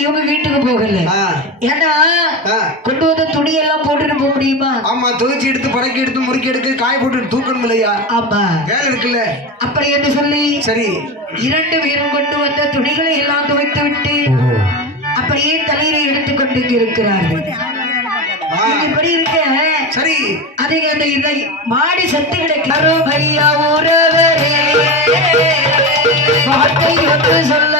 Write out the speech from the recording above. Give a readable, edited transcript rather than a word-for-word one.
இவங்க வீட்டுக்கு போகல. ஏன்னா கொண்டு வந்த துணி எல்லாம் போட்டுட்டு போக முடியுமா? ஆமா, துவைச்சு எடுத்து பறக்கி எடுத்து முறுக்கி எடுத்து காய போட்டு தூக்கணும் இல்லையா? ஆமா, வேலை இருக்குல்ல. அப்படி என்று சொல்லி சரி, 2 பேரும் கொண்டு வந்த துணிகளை எல்லாம் துவைத்து விட்டு அப்படியே தலையில எடுத்துக்கொண்டு இருக்கிறார்கள். இப்படி இருக்க சரி, அதை அந்த இதை மாடி சத்து கிடைக்கிறோம் ஐயா. உறவரே வார்த்தை ஒன்று சொல்ல